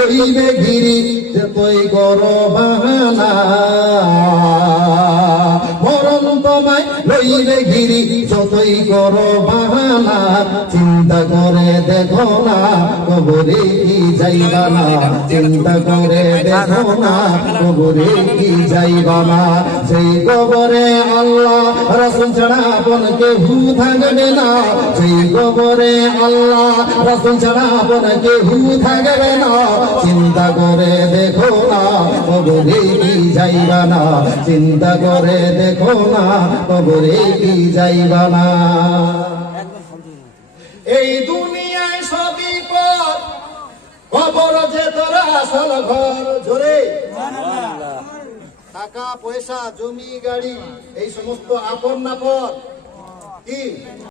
লইবে ঘিরি যতই করো বাহানা, মরণ তোমায় লইবে ঘিরি যতই করো বাহানা, চিন্তা করে দেখো না কবরে কি যাইবা না, চিন্তা করে দেখো না কবরে কি যাইবা না। সেই কবরে আল্লাহ রাসূল ছাড়া আপন কেহু থাকবে না, সেই কবরে আল্লাহ রাসূল ছাড়া আপন কেহু থাকবে না, চিন্তা করে দেখো না কবরে কি যাইবা না, চিন্তা করে দেখো না কবরে কি যাইবা না। এই দুনিয়ায় সবই পর, কবর যে তোর আসল ঘর। জোরে টাকা পয়সা জমি গাড়ি এই সমস্ত আপন না পর কি